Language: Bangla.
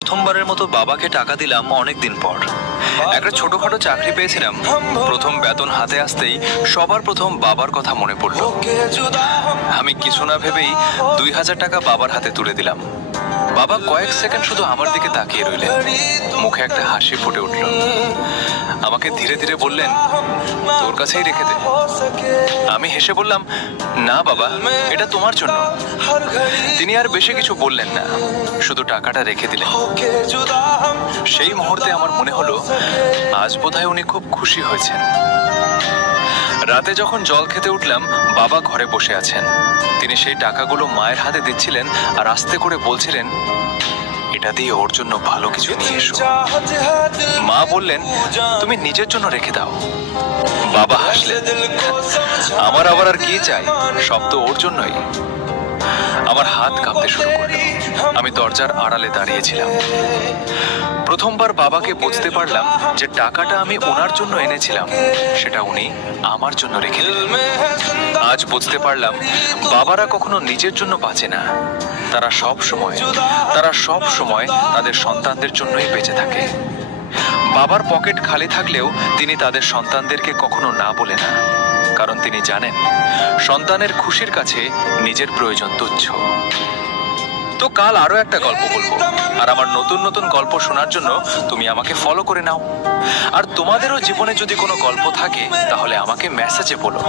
প্রথমবারের মতো বাবাকে টাকা দিলাম অনেকদিন পর। একটা ছোটখাটো চাকরি পেয়েছিলাম। প্রথম বেতন হাতে আসতেই সবার প্রথম বাবার কথা মনে পড়লো। আমি কিছু না ভেবেই 2000 টাকা বাবার হাতে তুলে দিলাম। বাবা কয়েক সেকেন্ড শুধু আমার দিকে তাকিয়ে রইলেন। মুখে একটা হাসি ফুটে উঠল। আমাকে ধীরে ধীরে বললেন, তোর কাছেই রেখে দে। আমি হেসে বললাম, না বাবা, এটা তোমার জন্য। তিনি আর বেশি কিছু বললেন না, শুধু টাকাটা রেখে দিলেন। সেই মুহূর্তে আমার মনে হলো আজ বোধহয় উনি খুব খুশি হয়েছেন। রাতে যখন জল খেতে উঠলাম, বাবা ঘরে বসে আছেন। তিনি সেই টাকাগুলো মায়ের হাতে দিচ্ছিলেন আর আস্তে করে বলছিলেন, এটা দিয়ে ওর জন্য ভালো কিছু নিয়ে এসো। মা বললেন, তুমি নিজের জন্য রেখে দাও। বাবা হাসলেন, আমার আবার আর কি চাই, সব তো ওর জন্যই। আমার হাত কাঁপতে শুরু করলো। আমি দরজার আড়ালে দাঁড়িয়েছিলাম। প্রথমবার বাবাকে বুঝতে পারলাম যে টাকাটা আমি ওনার জন্য এনেছিলাম, সেটা উনি আমার জন্য রেখে দিলেন। আজ বুঝতে পারলাম বাবারা কখনো নিজের জন্য বাঁচে না, তারা সব সময় তাদের সন্তানদের জন্যই বেঁচে থাকে। বাবার পকেট খালি থাকলেও তিনি তাদের সন্তানদেরকে কখনো না বলে না, কারণ তিনি জানেন সন্তানের খুশির কাছে নিজের প্রয়োজন তুচ্ছ। তো কাল আরো একটা গল্প বলবো, আর আমার নতুন নতুন গল্প শোনার জন্য তুমি আমাকে ফলো করে নাও। আর তোমাদেরও জীবনে যদি কোনো গল্প থাকে তাহলে আমাকে মেসেজে বলো।